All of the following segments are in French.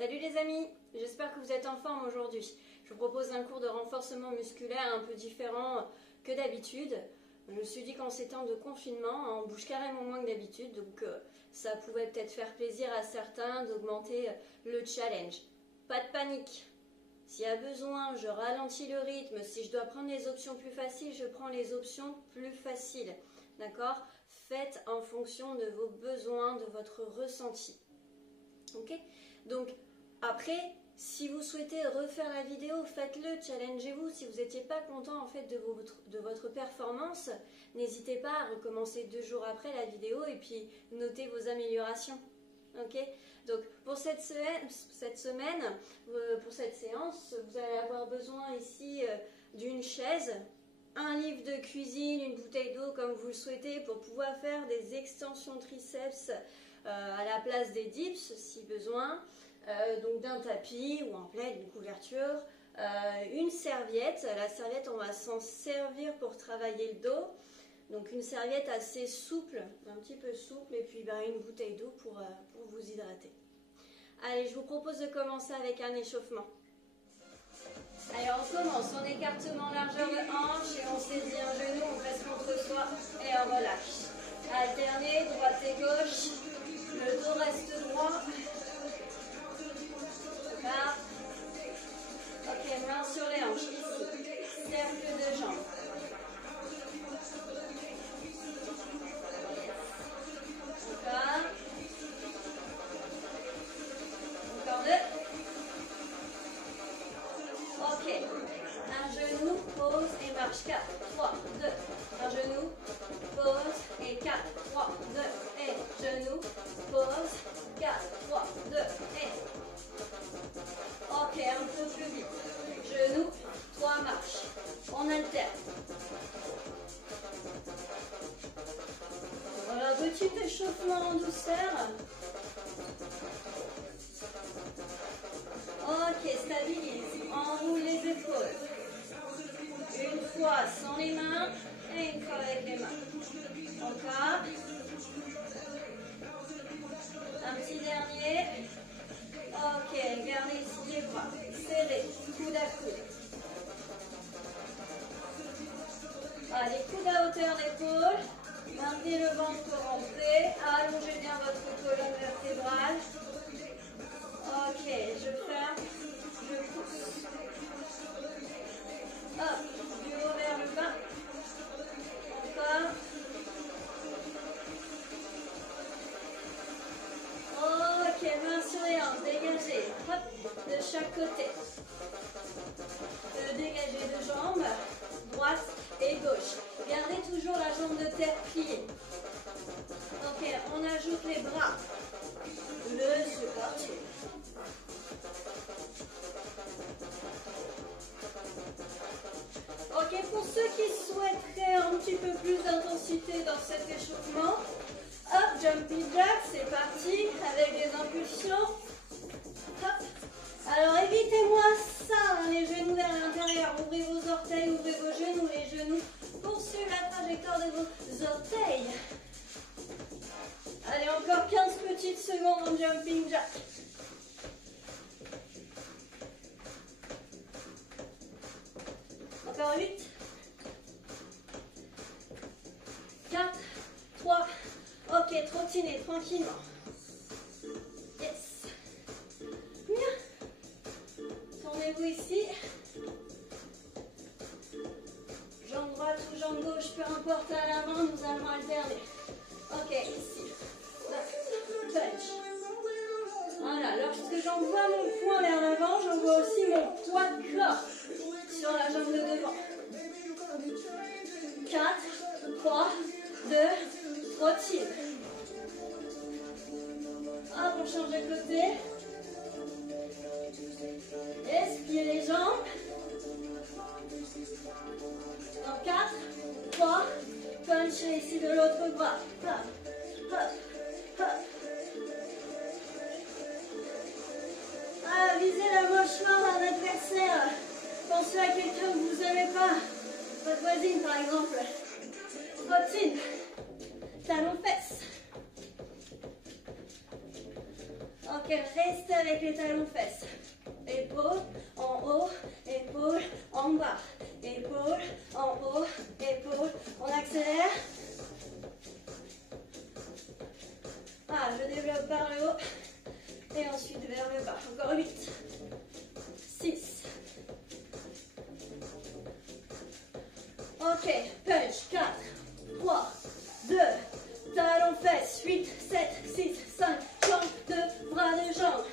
Salut les amis, j'espère que vous êtes en forme aujourd'hui. Je vous propose un cours de renforcement musculaire un peu différent que d'habitude. Je me suis dit qu'en ces temps de confinement, on bouge carrément moins que d'habitude, donc ça pouvait peut-être faire plaisir à certains d'augmenter le challenge. Pas de panique. S'il y a besoin, je ralentis le rythme. Si je dois prendre les options plus faciles, je prends les options plus faciles. D'accord? Faites en fonction de vos besoins, de votre ressenti. Ok? Donc, après, si vous souhaitez refaire la vidéo, faites-le, challengez-vous. Si vous n'étiez pas content en fait de votre performance, n'hésitez pas à recommencer 2 jours après la vidéo et puis notez vos améliorations. Ok? Donc pour cette semaine, pour cette séance, vous allez avoir besoin ici d'une chaise, un livre de cuisine, une bouteille d'eau comme vous le souhaitez pour pouvoir faire des extensions triceps à la place des dips si besoin. Donc d'un tapis ou en plaid, une couverture, une serviette. La serviette, on va s'en servir pour travailler le dos. Donc une serviette assez souple, un petit peu souple, et puis une bouteille d'eau pour vous hydrater. Allez, je vous propose de commencer avec un échauffement. Allez, on commence en écartement largeur de hanche et on saisit un genou, on presse contre soi et on relâche. Alternez, droite et gauche, le dos reste droit. Là. Ok, main sur les hanches, ici. Cercle de jambes. Encore 2. Ok. Un genou, pause et marche. 4, 3, 2. Un genou, pause et 4, 3, 2. Et genou, pause. 4, 3, 2. Et. Ok, un peu plus vite. Genou, 3 marches. On alterne. Voilà, petit échauffement en douceur. Ok, stabilise. Enroule les épaules. Une fois sans les mains et une fois avec les mains. Encore. Un petit dernier. Ok, gardez ici les bras. Serrez, coude à coude. Allez, coude à hauteur d'épaule. Maintenez le ventre pour rentrer. Allongez bien votre colonne vertébrale. Ok, je ferme. Je pousse. Hop, du haut vers le bas. Encore. Ok, main sur les hanches, dégagez. Hop, de chaque côté. Dégagez deux jambes, droite et gauche. Gardez toujours la jambe de terre pliée. Ok, on ajoute les bras. Le support. Ok, pour ceux qui souhaiteraient un petit peu plus d'intensité dans cet échauffement, hop, jumping jack, c'est parti, avec des impulsions. Hop. Alors évitez-moi ça, hein, les genoux vers l'intérieur. Ouvrez vos orteils, ouvrez vos genoux, les genoux poursuivent la trajectoire de vos orteils. Allez, encore 15 petites secondes en jumping jack. Encore 8. 4, 3. Ok, trottinez tranquillement. Yes. Bien. Tournez-vous ici. Jambe droite ou jambe gauche, peu importe à l'avant, nous allons alterner. Ok, ici. Punch. Voilà, lorsque j'envoie mon poing vers l'avant, j'envoie aussi mon poids de corps sur la jambe de devant. 4, 3, 2, trottine. Hop, on change de côté. Espire les jambes. Dans 4, 3, punchez ici de l'autre bras. Hop, hop, hop. Ah, visez la mâchoire d'un adversaire. Pensez à quelqu'un que vous n'aimez pas. Votre voisine, par exemple. Trottine. Talon-fesse. Ok, restez avec les talons fesses. Épaules en haut, épaules en bas. Épaules en haut, épaules. On accélère. Ah, je développe par le haut. Et ensuite vers le bas. Encore 8. 6. Ok, punch. 4, 3, 2, talons fesses. 8, 7, 6, 5, jambes, 2, bras de jambes.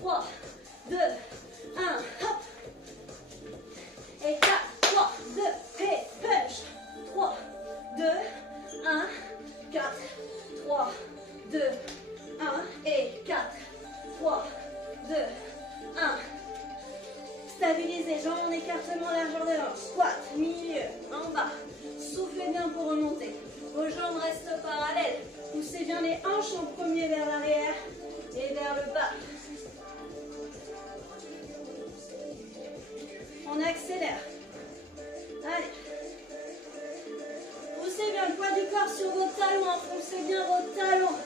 3, 2, 1, hop. Et 4, 3, 2, et punch. 3, 2, 1, 4, 3, 2, 1, et 4, 3, 2, 1. Stabilisez, jambes en écartement, largeur de hanche. Squat, milieu, en bas. Soufflez bien pour remonter. Vos jambes restent parallèles. Poussez bien les hanches en premier vers l'arrière et vers le bas. On accélère. Allez. Poussez bien le poids du corps sur vos talons. Enfoncez bien vos talons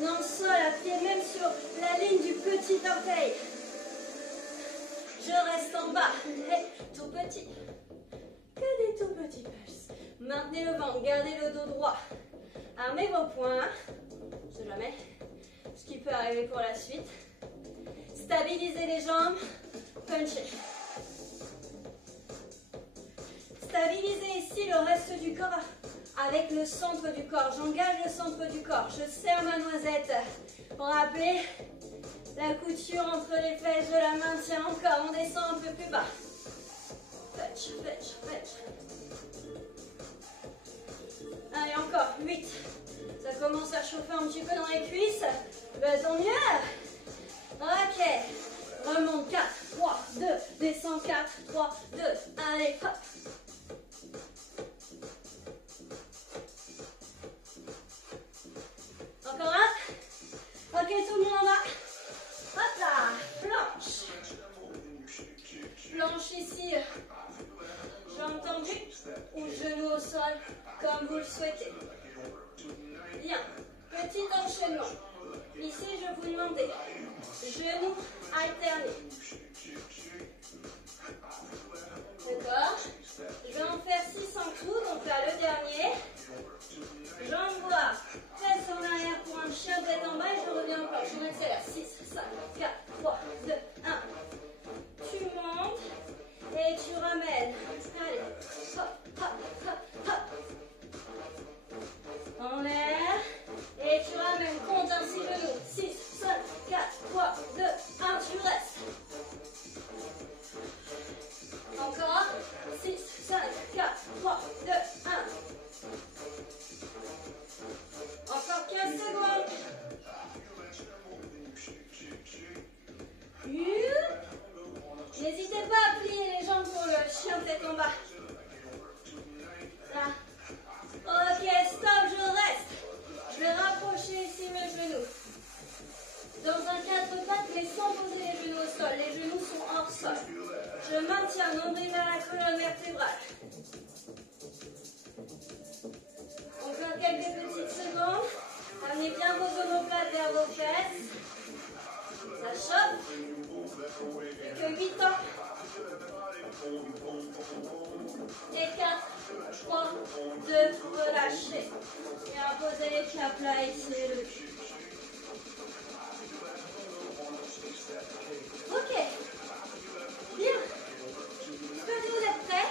dans le sol. Appuyez même sur la ligne du petit orteil. Je reste en bas. Et tout petit. Que des tout petits pulses. Maintenez le ventre. Gardez le dos droit. Armez vos poings. On ne sait jamais ce qui peut arriver pour la suite. Stabilisez les jambes. Punchez. Stabilisez ici le reste du corps avec le centre du corps. J'engage le centre du corps. Je serre ma noisette. Rappelez la couture entre les flèches. Je la maintiens encore. On descend un peu plus bas. Punch, punch, punch. Allez, encore. 8. Ça commence à chauffer un petit peu dans les cuisses. Ben, tant mieux. Ok. Remonte. 4, 3, 2. Descend. 4, 3, 2. Allez, hop. Encore un. Ok, tout le monde en bas. Hop là. Planche. Planche ici. Jambes tendues ou genoux au sol, comme vous le souhaitez. Bien. Petit enchaînement. Ici, je vous demandais genoux alternés. D'accord. Je vais en faire 6 en tout, donc là, le dernier. Jambes droites, fesses en arrière pour un chien tête en bas et je reviens en planche. On accélère. 6, 5, 4, 3, 2, 1. Tu montes et tu ramènes. Allez. Hop, hop, hop, hop. En l'air. Et tu ramènes. Compte ainsi genoux. 6, 5, 4, 3, 2, 1. Tu restes. Encore. 6, 5, 4, 3, 2, 1. Encore 15 secondes. N'hésitez pas à plier les jambes pour le chien tête en bas. Là. Ok, stop, je reste. Je vais rapprocher ici mes genoux. Dans un 4 pattes, mais sans poser les genoux au sol. Les genoux sont hors sol. Je maintiens nombril vers la colonne vertébrale. Encore quelques petites secondes. Amenez bien vos omoplates vers vos fesses. Ça chope. Plus que 8 ans. Et 4, 3, 2, relâchez. Et imposez les pieds à plat ici et le cul. Ok. Bien. Est-ce que vous êtes prêts?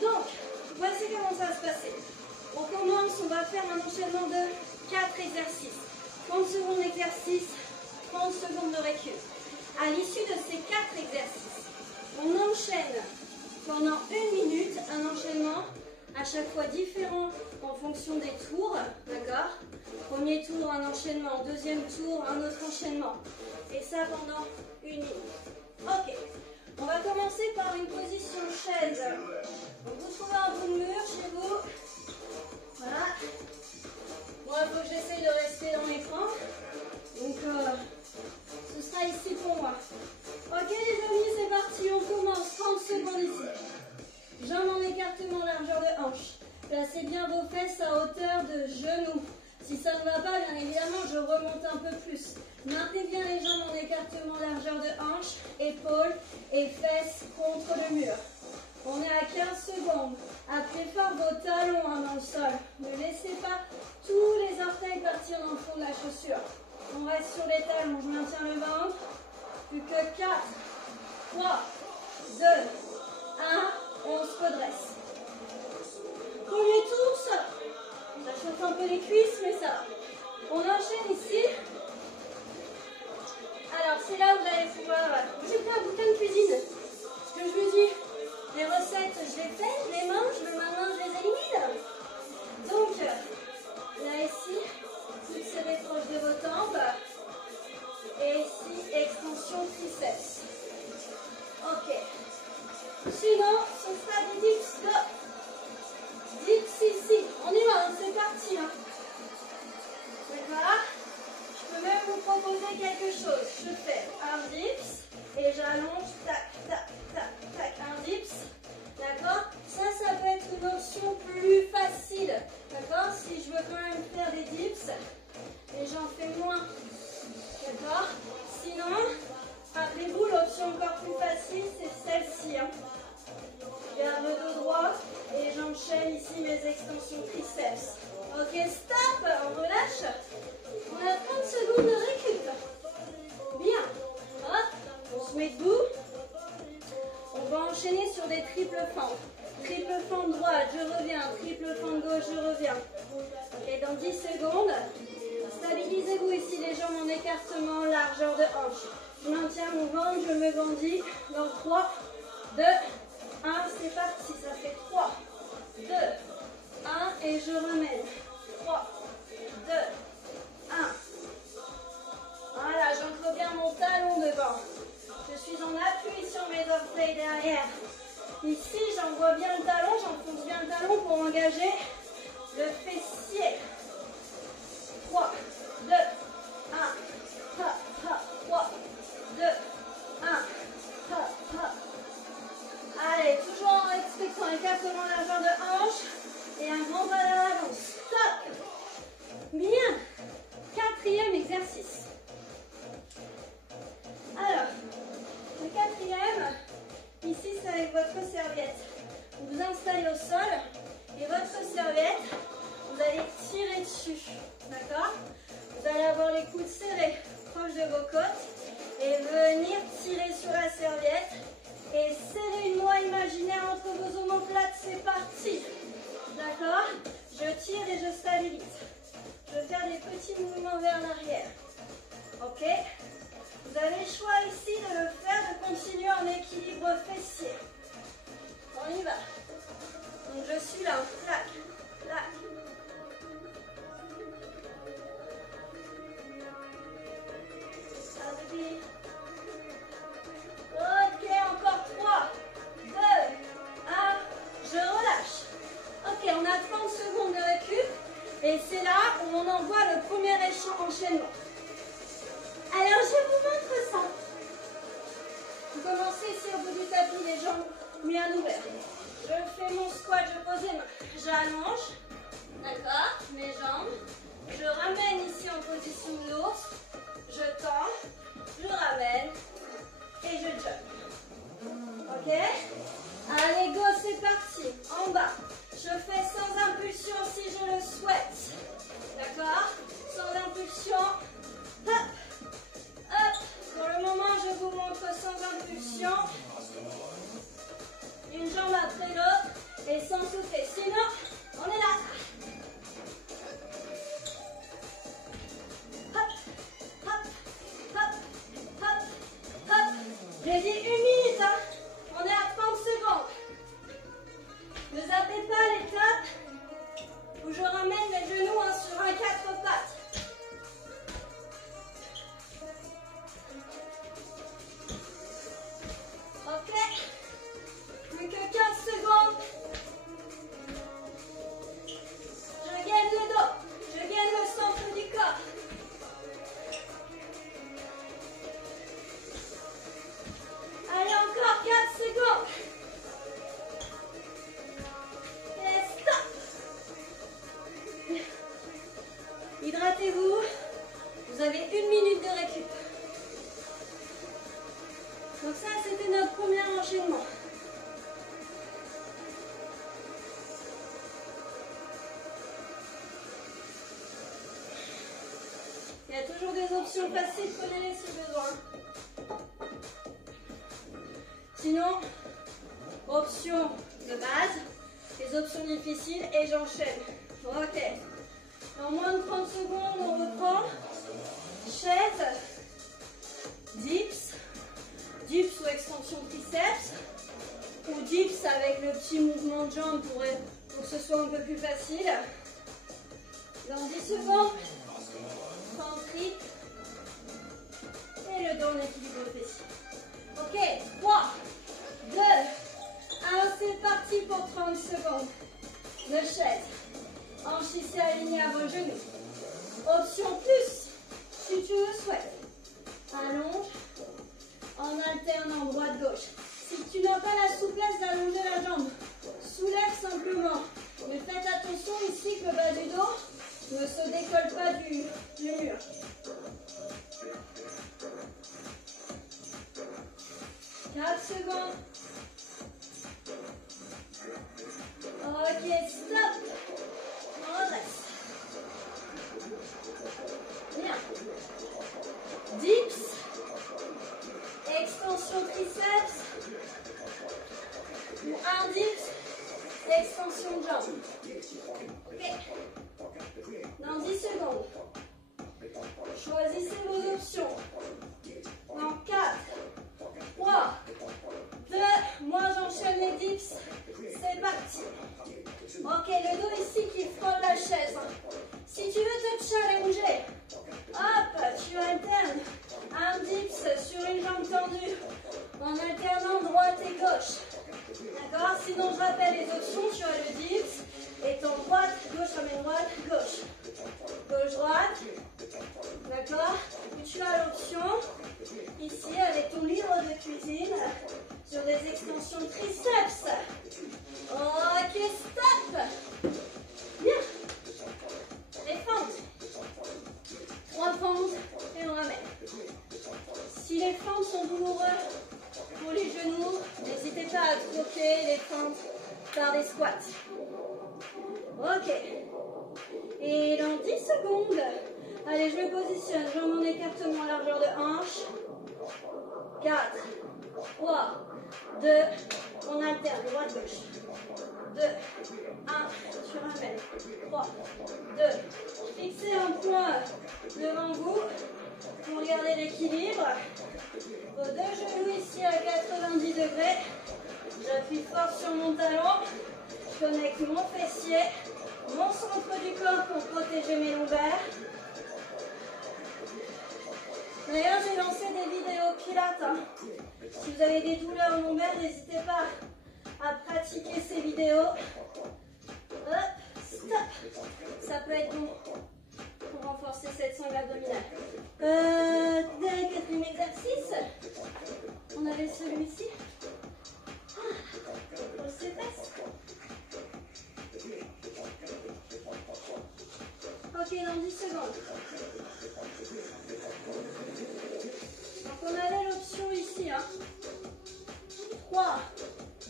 Donc, voici comment ça va se passer. On commence, on va faire un enchaînement de 4 exercices. 30 secondes d'exercice, 30 secondes de récup. À l'issue de ces 4 exercices, on enchaîne pendant 1 minute un enchaînement à chaque fois différent en fonction des tours, d'accord? Premier tour, un enchaînement. Deuxième tour, un autre enchaînement. Et ça pendant 1 minute. Ok. On va commencer par une position chaise. Donc vous trouvez un bout de mur chez vous. Voilà. Moi, il faut que j'essaye de rester dans l'écran. Donc, ce sera ici pour moi. Ok les amis, c'est parti. On commence. 30 secondes ici. Jambes en écartement, largeur de hanche. Placez bien vos fesses à hauteur de genoux. Si ça ne va pas, bien évidemment, je remonte un peu plus. Maintenez bien les jambes en écartement, largeur de hanche, épaules et fesses contre le mur. On est à 15 secondes. Appuyez fort vos talons dans le sol. Ne laissez pas tous les orteils partir dans le fond de la chaussure. On reste sur les talons. Je maintiens le ventre. Plus que 4, 3, 2, 1. On se redresse. Premier tour, ça. Ça chauffe un peu les cuisses, mais ça va. On enchaîne ici. Alors, c'est là où vous allez pouvoir... J'ai pris un bouquin de cuisine. Ce que je me dis, les recettes, je les fais, je les mange, mais maintenant je les élimine. Donc, là, ici, toutes serrées proches de vos tempes. Et ici, extension triceps. Ok. Sinon, ce sera des dips de... Dips ici. On y va, c'est parti. Hein. D'accord. Je peux même vous proposer quelque chose. Je fais un dips et j'allonge, tac, tac, tac, tac, un dips. D'accord. Ça peut être une option plus facile. D'accord. Si je veux quand même faire des dips et j'en fais moins. D'accord. Sinon, rappelez-vous, l'option encore plus facile, c'est celle-ci. Hein. Je garde le dos droit et j'enchaîne ici mes extensions triceps. Ok, stop, on relâche. On a 30 secondes de récup. Bien. Hop, on se met debout. On va enchaîner sur des triples fentes. Triple fente droite, je reviens. Triple fente gauche, je reviens. Ok, dans 10 secondes, stabilisez-vous ici les jambes en écartement, largeur de hanche. Je maintiens mon ventre, je me grandis. Dans 3, 2, 1, c'est parti. Ça fait 3, 2, 1 et je remène. 3, 2, 1. Voilà, j'ancre bien mon talon devant. Je suis en appui sur mes orteils derrière. Ici, j'envoie bien le talon, j'enfonce bien le talon pour engager le fessier. 3, 2, 1. Ha, ha, 3, 2, 1. Ha, ha. Allez, toujours en respectant écartement la largeur de hanche et un grand pas vers l'avant. Stop. Bien. Quatrième exercice. Alors, le quatrième, ici c'est avec votre serviette. Vous vous installez au sol et votre serviette, vous allez tirer dessus. D'accord? Vous allez avoir les coudes serrés proches de vos côtes et venir tirer sur la serviette et serrer une noix imaginaire entre vos omoplates. C'est parti. D'accord? Je tire et je stabilise. Je vais faire des petits mouvements vers l'arrière. Ok? Vous avez le choix ici de le faire, de continuer en équilibre fessier. On y va. Donc je suis là, clac, clac. Allez. Ok, encore 3, 2, 1. Je relâche. Ok, on a 30 secondes de récup. Et c'est là où on envoie le premier enchaînement. Alors, je vous montre ça. Vous commencez ici au bout du tapis, les jambes bien ouvertes. Je fais mon squat, je pose les mains. J'allonge, d'accord, mes jambes. Je ramène ici en position de l'ours. Je tends, je ramène et je jump. Ok? Allez, go, c'est parti. En bas. Je fais sans impulsion si je le souhaite. D'accord? Sans impulsion. Hop. Hop. Pour le moment, je vous montre sans impulsion. Une jambe après l'autre et sans souffler. Sinon, on est là. Hydratez-vous. Vous avez 1 minute de récup. Donc ça, c'était notre premier enchaînement. Il y a toujours des options faciles, prenez-les si besoin. Sinon, option de base, les options difficiles et j'enchaîne. Ok. En moins de 30 secondes, on reprend. Chaise, dips, dips ou extension triceps, ou dips avec le petit mouvement de jambe pour que ce soit un peu plus facile. Dans 10 secondes, centrique et le dos en équilibre fessier. Ok, 3, 2, 1, c'est parti pour 30 secondes de chaise. Hanches ici alignées à vos genoux. Option plus, si tu le souhaites. Allonge en alternant droite-gauche. Si tu n'as pas la souplesse d'allonger la jambe, soulève simplement. Mais faites attention ici que le bas du dos ne se décolle pas du mur. Quatre secondes. Ok, stop. On redresse. Bien. Dips. Extension triceps. Ou un dips. Extension de jambe. Ok. Dans 10 secondes. Choisissez vos options. Dans 4, 3, 2, moi j'enchaîne les dips. C'est parti. Ok, le dos ici qui frôle la chaise. Si tu veux te challenger, hop, tu alternes un dips sur une jambe tendue en alternant droite et gauche. D'accord? Sinon, je rappelle les options. Tu as le dips, étant droite, gauche, ramène droite, gauche. Gauche, droite. D'accord? Puis tu as l'option, ici, avec ton livre de cuisine, sur des extensions de triceps. Ok, stop. Bien. Les fentes. 3 fentes et on ramène. Si les fentes sont douloureuses pour les genoux, n'hésitez pas à troquer les fentes par des squats. Ok. Et dans 10 secondes, allez, je me positionne. Jambes en écartement, largeur de hanche. 4, 3, 2, on alterne, droite-gauche. 2, 1, tu ramènes. 3, 2, fixez un point devant vous pour garder l'équilibre. Vos deux genoux ici à 90 degrés. J'appuie fort sur mon talon. Je connecte mon fessier, mon centre du corps pour protéger mes lombaires. D'ailleurs, j'ai lancé des vidéos pilates. Si vous avez des douleurs lombaires, n'hésitez pas à pratiquer ces vidéos. Hop, stop. Ça peut être bon pour renforcer cette sangle abdominale. Quatrième exercice. On avait celui-ci. Pour ses fesses. Ok, dans 10 secondes. Donc on avait l'option ici. 3,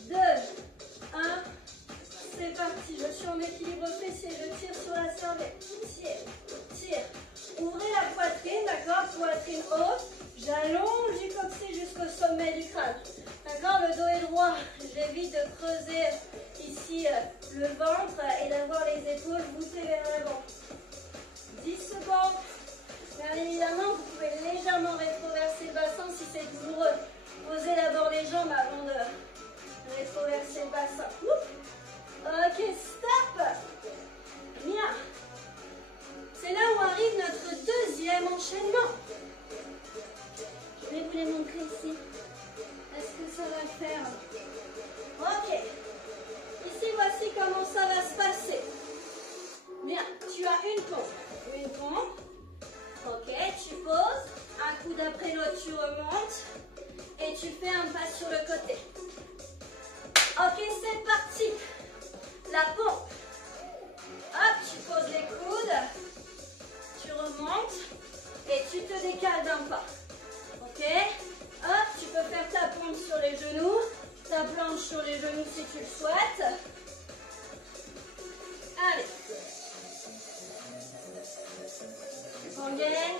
2, 1. C'est parti. Je suis en équilibre fessier. Je tire sur la serviette. Tire. Ouvrez la poitrine, d'accord? Poitrine haute. J'allonge du coccyx jusqu'au sommet du crâne. D'accord? Le dos est droit. J'évite de creuser ici le ventre et d'avoir les épaules poussées vers l'avant. 10 secondes. Bien évidemment, vous pouvez légèrement rétroverser le bassin si c'est douloureux. Posez d'abord les jambes avant de rétroverser le bassin. Ok, stop. Bien. C'est là où arrive notre deuxième enchaînement. Je vais vous les montrer ici. Est-ce que ça va le faire? Ok. Ici, voici comment ça va se passer. Bien, tu as une pompe. Une pompe. Ok, tu poses. Un coup d'après l'autre, tu remontes. Et tu fais un pas sur le côté. Ok, c'est parti. La pompe. Hop, tu poses les coudes. sur les genoux si tu le souhaites. Allez. Rengaine.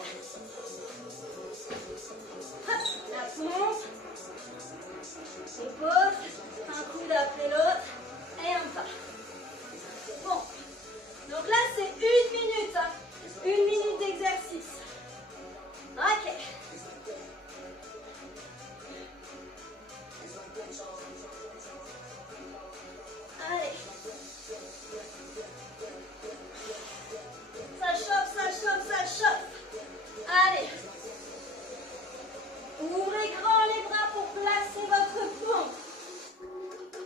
Hop, la pompe. Et pause. Un coude après l'autre. Et un pas. Bon. Donc là, c'est 1 minute. Hein. 1 minute d'exercice. Ok. Allez. Ça chauffe, ça chauffe, ça chauffe. Allez. Ouvrez grand les bras pour placer votre pompe.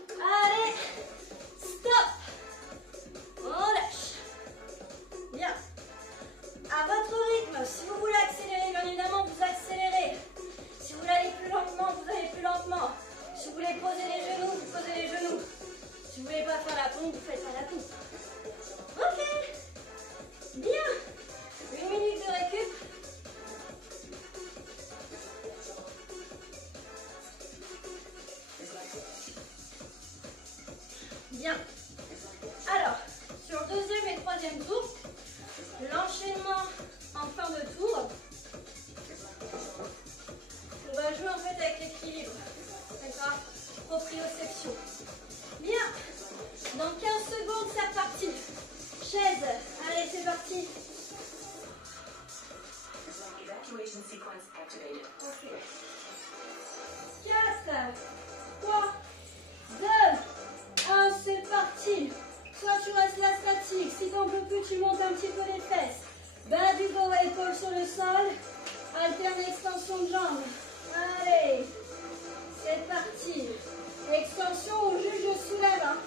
Allez. Stop. On lâche. Bien. À votre rythme. Si vous voulez accélérer, bien évidemment, vous accélérez. Si vous voulez aller plus lentement, vous allez plus lentement. Si vous voulez poser les genoux, vous posez les genoux. Si vous ne voulez pas faire la pompe, vous faites pas la pompe. Ok. Bien. 1 minute de récup. Bien. Alors, sur le deuxième et troisième tour, l'enchaînement en fin de tour, on va jouer en fait avec l'équilibre. D'accord? Proprioception. Bien. Dans 15 secondes, c'est reparti. Chaise. Allez, c'est parti. Ok. 4, 3, 2, 1, c'est parti. Soit tu restes là statique. Si t'en peux plus, tu montes un petit peu les fesses. Bas du dos, épaules sur le sol. Alterne extension de jambes. Allez. C'est parti. Extension ou juste je soulève. Hein.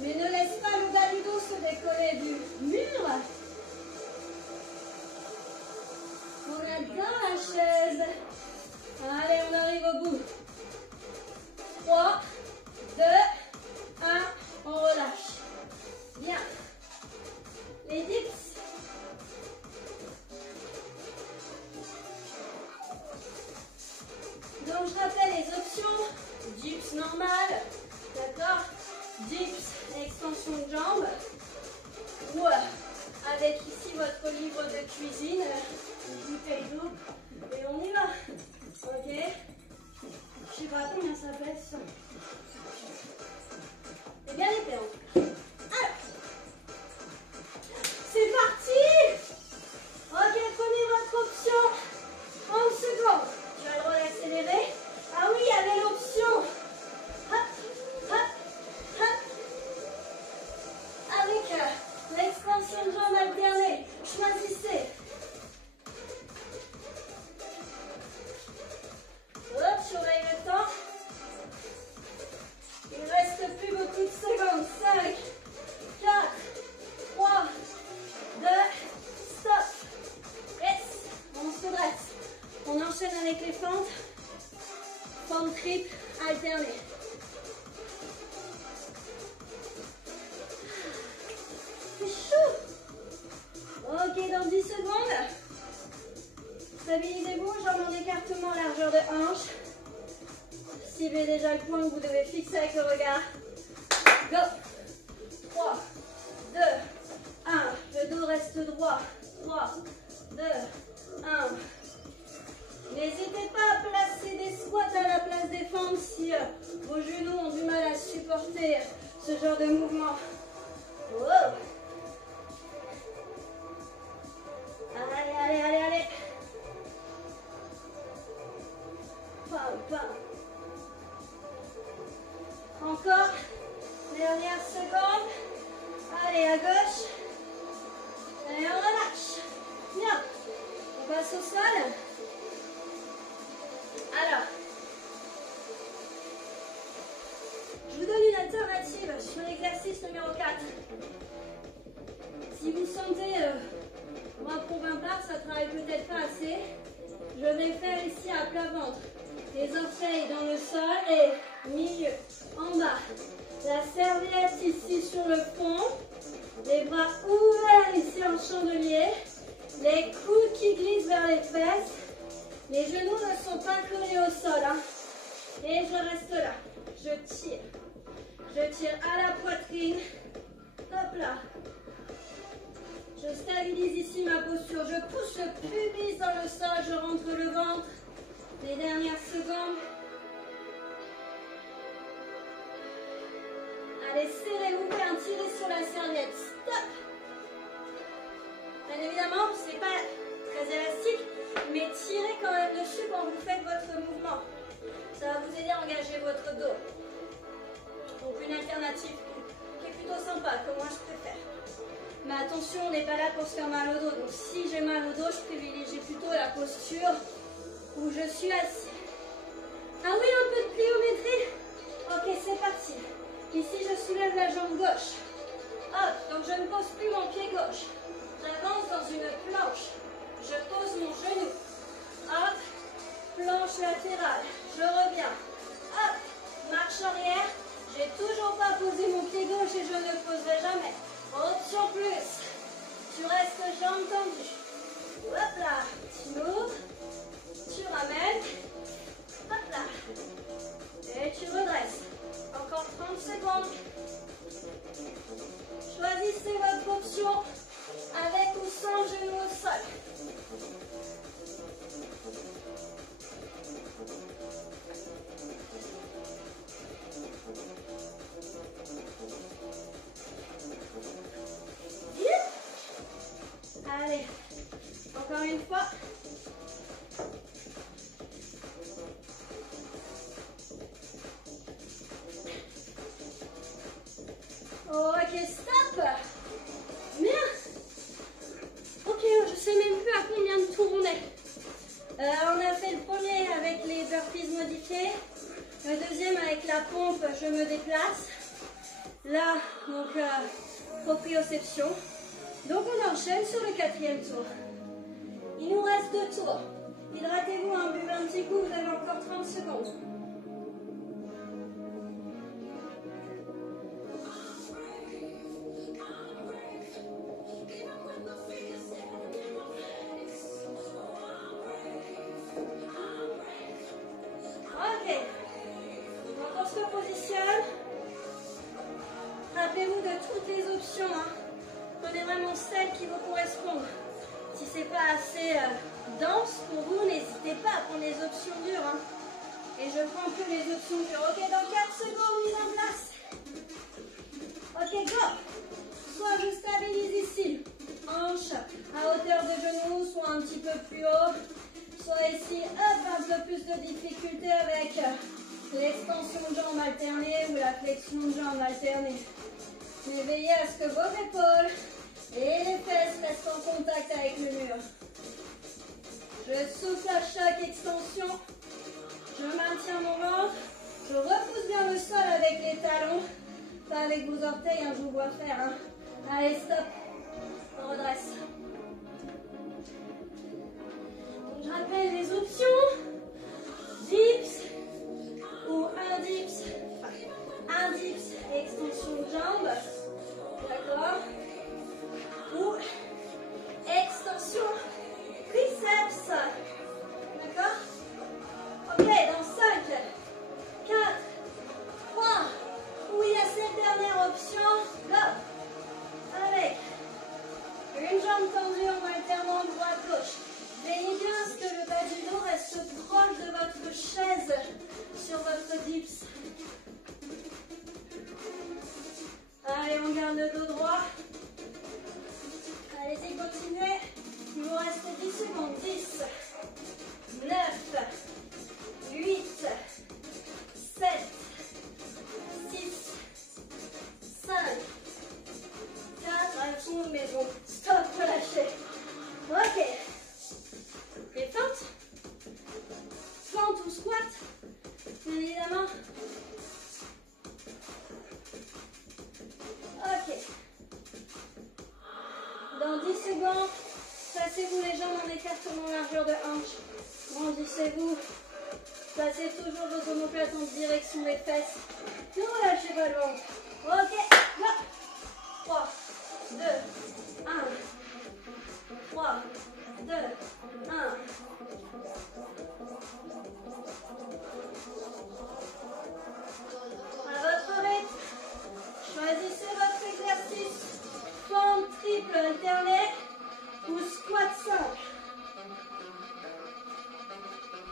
Mais ne laisse pas le bas du dos se décoller du mur. On est dans la chaise. Allez, on arrive au bout. 3, 2, 1, on relâche. Bien. Les dips. Donc je rappelle les options. Dips normal. D'accord? Dips, extension de jambes. Ou avec ici votre livre de cuisine. Une bouteille d'eau. Et on y va. Ok? Je sais pas combien ça pèse ça. C'est bien épais en tout cas. Alors, c'est parti. Ok, prenez votre option. 30 secondes. Tu as le droit d'accélérer. Ah oui, il y avait l'option. Hop, hop, hop. Avec l'extension de jambes alternée. Choisissez. Hop, surveille le temps. Il ne reste plus beaucoup de secondes. 5, 4, 3, 2, stop. Yes. On se dresse. On enchaîne avec les fentes. Fente triple alternée. C'est chaud. Ok, dans 10 secondes. Stabilisez-vous, jambes en écartement, largeur de hanche. Ciblez déjà le point que vous devez fixer avec le regard. Go. 3, 2, 1. Le dos reste droit. 3, 2, 1. N'hésitez pas à placer des squats à la place des fentes si vos genoux ont du mal à supporter ce genre de mouvement. Wow. Allez, allez, allez, allez. Pam, pam. Encore. Dernière seconde. Allez, à gauche. Et on relâche. Bien. On passe au sol. Alors, je vous donne une alternative sur l'exercice numéro 4. Si vous sentez, moi pour 20 parts, ça travaille peut-être pas assez, je vais faire ici à plat ventre. Les orteils dans le sol et milieu, en bas. La serviette ici sur le fond. Les bras ouverts ici en chandelier. Les coudes qui glissent vers les fesses. Les genoux ne sont pas collés au sol. Hein. Et je reste là. Je tire. Je tire à la poitrine. Hop là. Je stabilise ici ma posture. Je pousse le pubis dans le sol. Je rentre le ventre. Les dernières secondes. Allez, serrez-vous bien. Tirez sur la serviette. Stop. Bien évidemment, ce n'est pas très élastique, mais tirez quand même dessus quand vous faites votre mouvement. Ça va vous aider à engager votre dos. Donc une alternative qui est plutôt sympa, que moi je préfère. Mais attention, on n'est pas là pour se faire mal au dos. Donc si j'ai mal au dos, je privilégie plutôt la posture où je suis assis. Ah oui, un peu de pliométrie. Ok, c'est parti. Ici, je soulève la jambe gauche. Hop, donc je ne pose plus mon pied gauche. J'avance dans une planche. Je pose mon genou. Hop, planche latérale. Je reviens. Hop, marche arrière. J'ai toujours pas posé mon pied gauche et je ne le poserai jamais. Option plus. Tu restes jambes tendues. Hop là, tu ouvres. Tu ramènes. Hop là. Et tu redresses. Encore 30 secondes. Choisissez votre option avec ou sans genou au sol. Allez, encore une fois. Ok, stop. Bien. Ok, je sais même plus à combien de tours on est. On a fait le premier avec les burpees modifiés. Le deuxième avec la pompe, je me déplace. Là, donc, proprioception. Donc on enchaîne sur le quatrième tour. Il nous reste 2 tours. Hydratez-vous, hein, buvez un petit coup, vous avez encore 30 secondes. Ok. Donc on se positionne. Rappelez-vous de toutes les options, hein. Prenez vraiment celle qui vous correspond. Si ce n'est pas assez dense pour vous, n'hésitez pas à prendre les options dures. Hein. Et je prends que les options dures. Ok, dans 4 secondes, mise en place. Ok, go. Soit je stabilise ici, hanche à hauteur de genou, soit un petit peu plus haut. Soit ici, hop, un peu plus de difficulté avec l'extension de jambes alternée ou la flexion de jambes alternée. Mais veillez à ce que vos épaules et les fesses restent en contact avec le mur. Je souffle à chaque extension. Je maintiens mon ventre. Je repousse bien le sol avec les talons. Pas avec vos orteils, hein, je vous vois faire. Hein. Allez, stop. On redresse. Donc, je rappelle les options. Dips ou un dips. Un dips et extension de jambes. D'accord. Ou extension triceps. D'accord. Ok, dans 5, 4, 3, oui, il y a cette dernière option. Go. Avec une jambe tendue en alternant droite-gauche. Veillez bien à ce que le bas du dos reste proche de votre chaise sur votre dips. Allez, on garde le dos droit. Allez-y, continuez. Il vous reste 10 secondes. 10, 9, 8, 7, 6, 5, 4. Elles sont où, mais bon, stop, relâchez. Ok. Les feintes. Fente ou squat, bien évidemment. Ok. Dans 10 secondes, placez-vous les jambes en écartement largeur de hanche. Grandissez-vous. Placez toujours vos omoplates en direction des fesses. Ne relâchez pas le ventre. Ok, go. 3, 2, 1. 3, 2, 1. À votre rythme. peut alterner ou squat 5.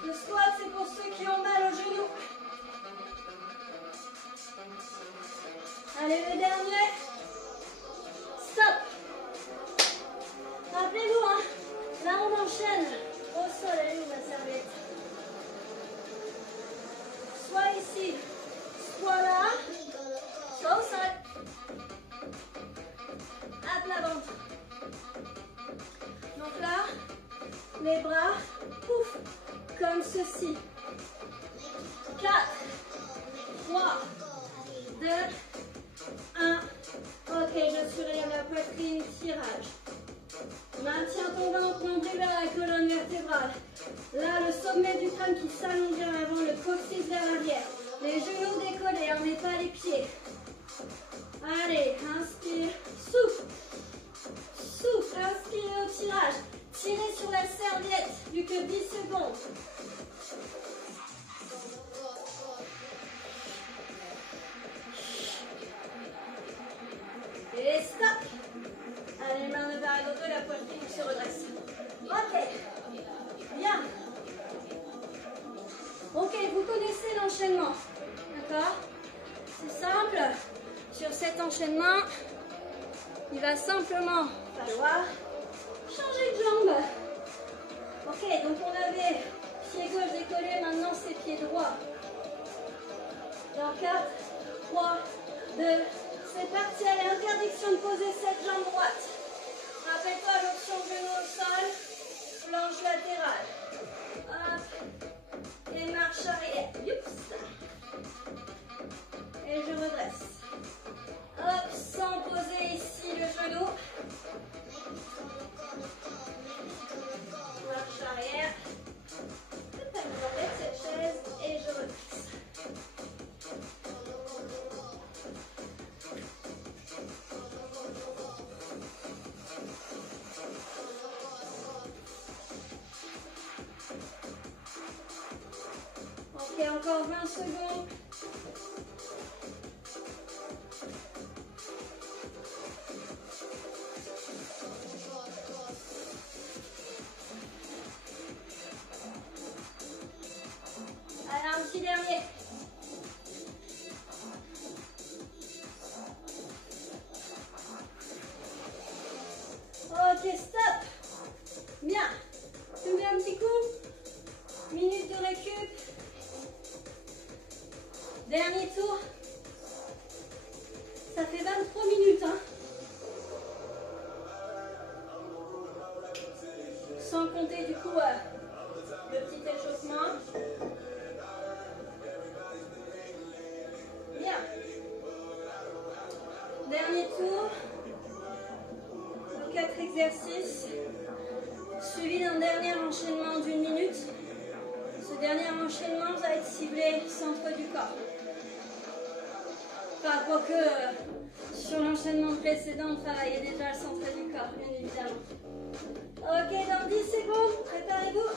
Le squat, c'est pour ceux qui ont mal au genou. Allez, le dernier. Stop. Rappelez-vous, hein, là on enchaîne au sol. Elle est où ma serviette? Soit ici, soit là, soit au sol. À plat ventre. Donc là, les bras, pouf, comme ceci. 4, 3, 2, 1. Ok, je surélève la poitrine, tirage. Maintiens ton ventre, nombril vers la colonne vertébrale. Là, le sommet du crâne qui s'allonge vers l'avant, le coccyx vers l'arrière. Les genoux décollés, on met pas les pieds. Allez, inspire, souffle. Souffle, inspirez au tirage. Tirez sur la serviette, plus que 10 secondes. Et stop. Allez, main de part et d'autre, la poitrine se redresse. Ok, bien. Ok, vous connaissez l'enchaînement, d'accord? C'est simple. Sur cet enchaînement, il va simplement falloir changer de jambe. Ok, donc on avait pied gauche décollé, maintenant c'est pied droit. Dans 4, 3, 2, c'est parti. Allez, interdiction de poser cette jambe droite. Rappelle-toi l'option genou au sol, planche latérale. Hop, et marche arrière. Youps. Et je redresse. Hop, sans poser ici le genou. Marche arrière. Je m'embête cette chaise et je redresse. Ok, encore 20 secondes. Allez, un petit dernier. Ok, stop. Bien. Tu mets un petit coup. Minute de récup. Dernier tour. Ça fait 23 minutes. Hein. Sans compter du coup le petit échauffement. Bien. Dernier tour. 4 exercices. Suivi d'un dernier enchaînement d'1 minute. Ce dernier enchaînement va être ciblé centre du corps. Enfin, quoique sur l'enchaînement précédent, on travaillait déjà le centre du corps, bien évidemment. Ok, dans 10 secondes, préparez-vous.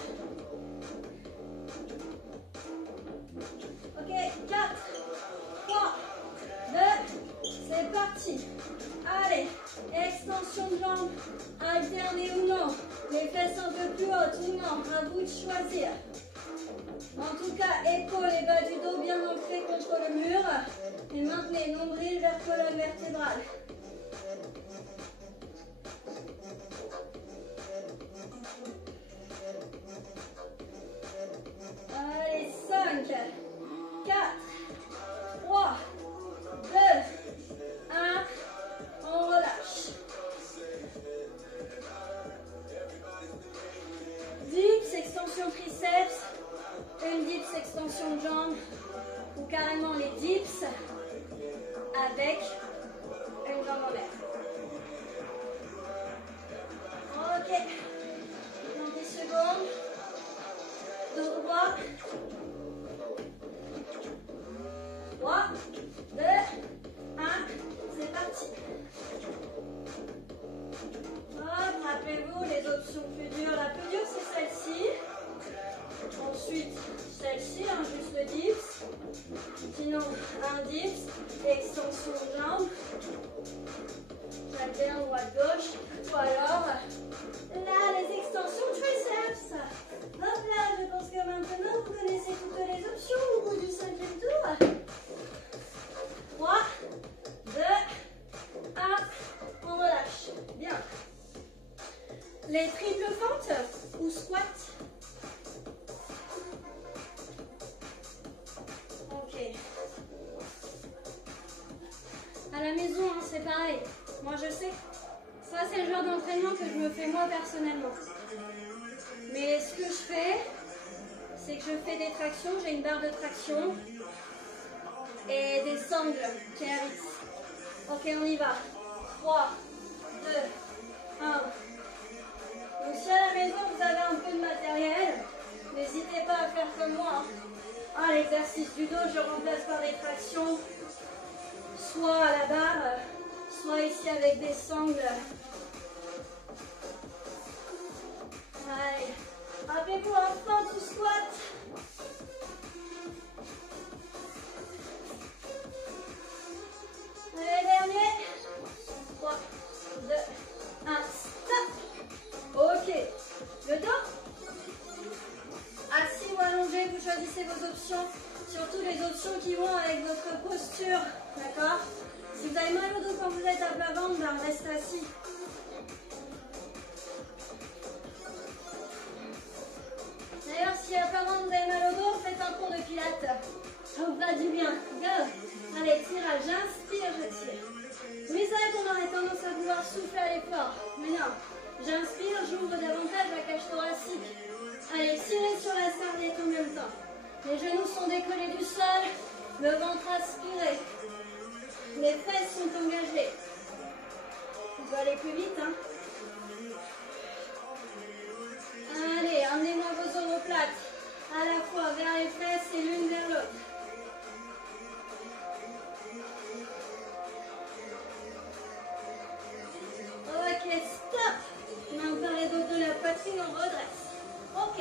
Ok, 4, 3, 2, c'est parti. Allez, extension de jambes, alternez ou non. Les fesses un peu plus hautes ou non, à vous de choisir. En tout cas, épaules et bas du dos bien ancrés contre le mur. Et maintenez nombril vers colonne vertébrale. Allez, 5, 4, 3, 2, 1. On relâche. Dips, extension triceps. Une dips, extension de jambes. Ou carrément les dips avec une jambe en l'air. Ok. Dans 10 secondes. Dos droit. 3, 2, 1. C'est parti. Hop, rappelez-vous les options plus dures. La plus dure, c'est celle-ci. Ensuite, celle-ci, juste le dips. Sinon, un dips, extension de jambes. On alterne droite-gauche. Ou alors, là, les extensions triceps. Hop là, je pense que maintenant, vous connaissez toutes les options au bout du 5e tour. 3, 2, 1, on relâche. Bien. Les triples fentes ou squat. Ok. À la maison, hein, c'est pareil. Moi, je sais. Ça, c'est le genre d'entraînement que je me fais moi personnellement. Mais ce que je fais, c'est que je fais des tractions. J'ai une barre de traction et des sangles qui arrivent. Ok, on y va. 3, 2, 1. Donc si à la maison vous avez un peu de matériel, n'hésitez pas à faire comme moi. Ah, l'exercice du dos, je remplace par des tractions, soit à la barre, soit ici avec des sangles. Allez, rappelez-vous un front ou squat. Allez, dernier. 3, 2, 1, stop. Ok. Le dos. Assis ou allongé, vous choisissez vos options. Surtout les options qui vont avec votre posture. D'accord? Si vous avez mal au dos quand vous êtes à plat ventre, ben restez assis. D'ailleurs, si à plat ventre vous avez mal au dos, faites un cours de pilates. Ça vous fera du bien. Go. Allez, tirage. J'inspire, je tire. Oui, c'est vrai qu'on aurait tendance à vouloir souffler à l'effort. Mais non. J'inspire, j'ouvre davantage la cage thoracique. Allez, tirez sur la serviette en même temps. Les genoux sont décollés du sol, le ventre aspiré. Les fesses sont engagées. On peut aller plus vite, hein. Allez, emmenez-moi vos omoplates à la fois vers les fesses et l'une vers l'autre. Ok, stop. Main par les dos de la poitrine, on redresse. Ok.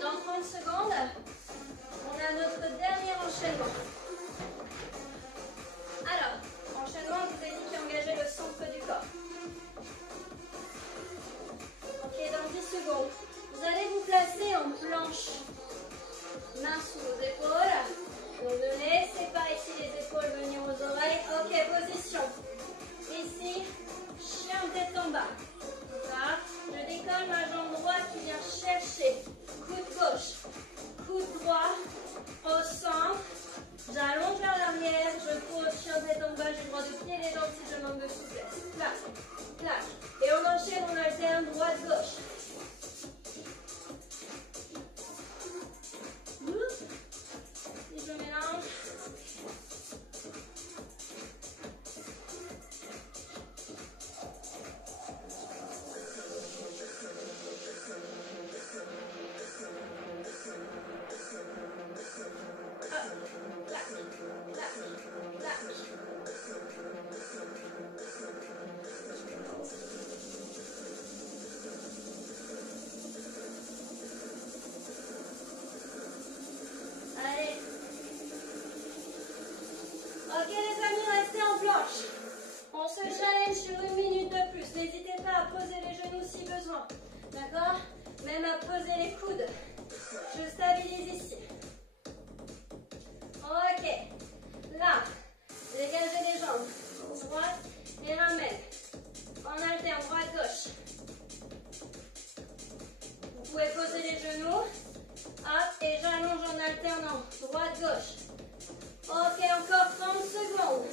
Dans 30 secondes, on a notre dernier enchaînement. Alors, enchaînement, je vous ai dit qui engageait le centre du corps. Ok, dans 10 secondes, vous allez vous placer en planche. Mains sous vos épaules. Donc ne laissez pas ici les épaules venir aux oreilles. Ok, position. Ici, chien tête en bas. Ça. Je décolle ma jambe droite qui vient chercher. Coude gauche, coude droit, au centre. J'allonge vers l'arrière, je pose chien tête en bas, j'ai le droit de plier les jambes si je manque de souplesse. Clac, clac. Et on enchaîne, on alterne droite-gauche. Et je mélange. Allez. Ok les amis, restez en planche. On se challenge sur 1 minute de plus. N'hésitez pas à poser les genoux si besoin. D'accord? Même à poser les coudes. Je stabilise ici. Ok. Là, dégagez les jambes. Droite et ramène. On alterne droite-gauche. Vous pouvez poser les genoux. Hop, et j'allonge en alternant. Droite-gauche. Ok, encore 30 secondes.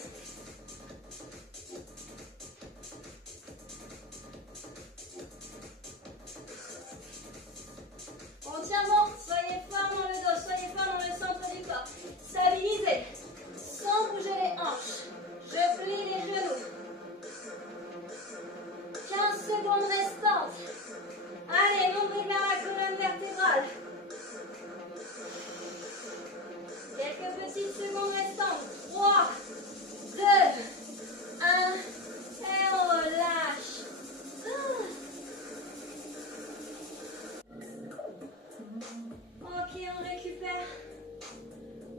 On tient bon. Soyez fort dans le dos. Soyez fort dans le centre du corps. Stabilisez. Sans bouger les hanches. Je plie les genoux. 15 secondes restantes. Allez, nombril vers la colonne vertébrale. Quelques petites secondes restantes. 3, 2, 1. Et on relâche. Ok, on récupère.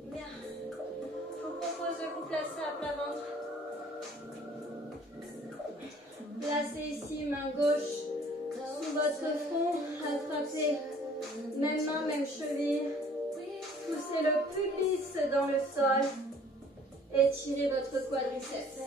Bien. Je vous propose de vous placer à plat ventre. votre front, attrapez même main, même cheville. Poussez le pubis dans le sol. Étirez votre quadriceps.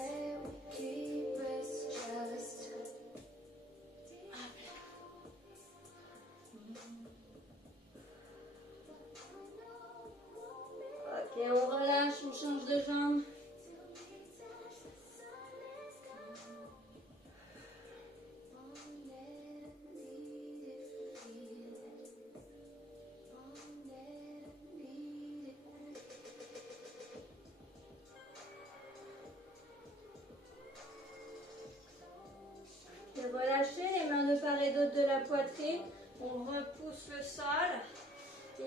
Ok, on relâche, on change de jambe. Et relâchez les mains de part et d'autre de la poitrine. On repousse le sol.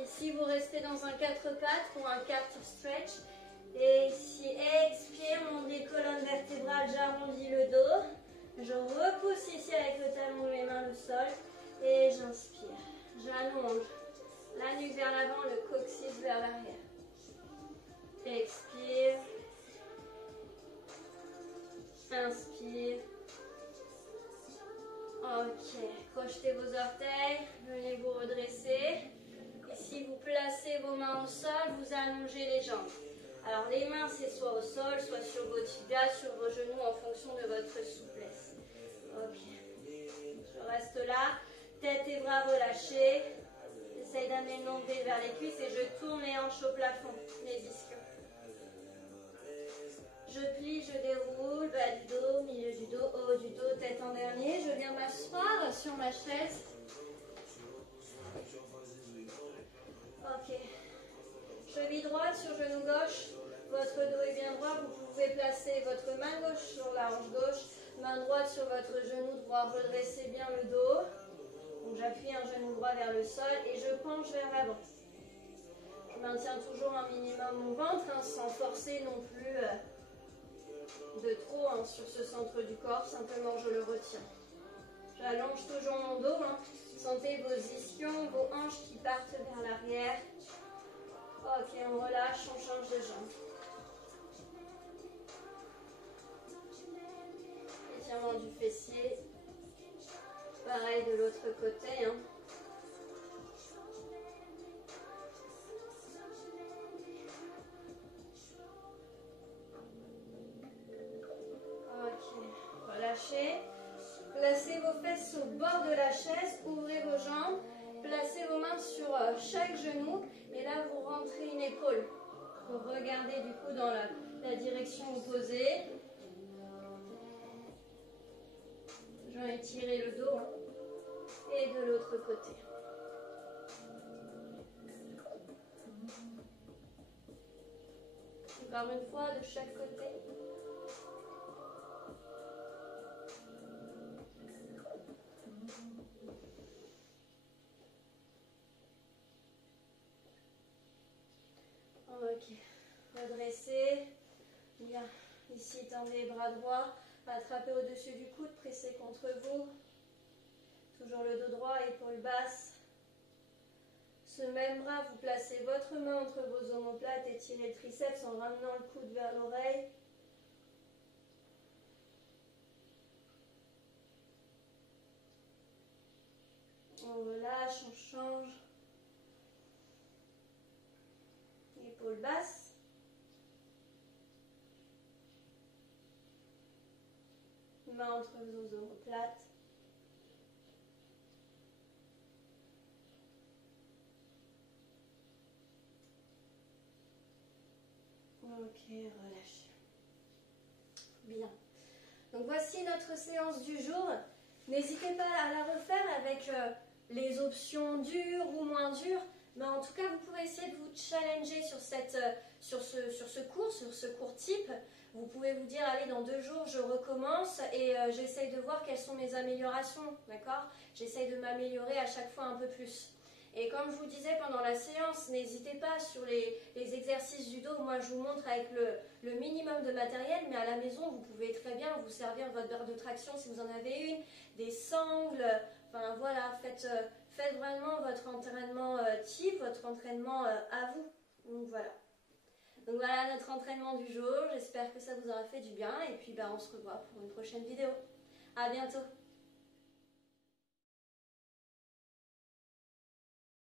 Ici, vous restez dans un 4 pattes ou un 4 stretch. Et ici, expire, monte les colonnes vertébrales, j'arrondis le dos. Je repousse ici avec le talon de mes mains le sol. Et j'inspire. J'allonge la nuque vers l'avant, le coccyx vers l'arrière. Expire. Inspire. Ok, crochetez vos orteils, venez vous redresser. Ici, vous placez vos mains au sol, vous allongez les jambes. Alors, les mains, c'est soit au sol, soit sur vos tibias, sur vos genoux, en fonction de votre souplesse. Ok, je reste là. Tête et bras relâchés. J'essaye d'amener le nombril vers les cuisses et je tourne les hanches au plafond, les ischions. Je plie, je déroule, bas du dos, milieu du dos, haut du dos, tête en dernier. Je viens m'asseoir sur ma chaise. Ok. Cheville droite sur genou gauche. Votre dos est bien droit. Vous pouvez placer votre main gauche sur la hanche gauche. Main droite sur votre genou droit. Redressez bien le dos. Donc j'appuie un genou droit vers le sol et je penche vers l'avant. Je maintiens toujours un minimum mon ventre, hein, sans forcer non plus de trop hein, sur ce centre du corps. Simplement je le retiens. J'allonge toujours mon dos. Hein. Sentez vos ischions, vos hanches qui partent vers l'arrière. Ok, on relâche, on change de jambe. Étirement du fessier. Pareil de l'autre côté. Hein. Ok, relâchez. Placez vos fesses au bord de la chaise, ouvrez vos jambes, placez vos mains sur chaque genou et là vous rentrez une épaule. Vous regardez du coup dans la direction opposée. Je vais étirer le dos hein, et de l'autre côté. Encore une fois de chaque côté. Ok, redressez, bien, ici tendez les bras droits, attrapez au-dessus du coude, pressez contre vous, toujours le dos droit, épaule basse. Ce même bras, vous placez votre main entre vos omoplates, étirez le triceps en ramenant le coude vers l'oreille. On relâche, on change. Épaule basse. Main entre vos omoplates. Ok, relâche. Bien. Donc voici notre séance du jour. N'hésitez pas à la refaire avec les options dures ou moins dures. Mais en tout cas, vous pouvez essayer de vous challenger sur ce cours type. Vous pouvez vous dire, allez, dans 2 jours, je recommence et j'essaye de voir quelles sont mes améliorations, d'accord? J'essaye de m'améliorer à chaque fois un peu plus. Et comme je vous disais pendant la séance, n'hésitez pas sur les exercices du dos. Moi, je vous montre avec le minimum de matériel, mais à la maison, vous pouvez très bien vous servir votre barre de traction si vous en avez une, des sangles, enfin voilà, faites vraiment votre entraînement type, votre entraînement à vous. Donc voilà notre entraînement du jour. J'espère que ça vous aura fait du bien et puis on se revoit pour une prochaine vidéo. À bientôt.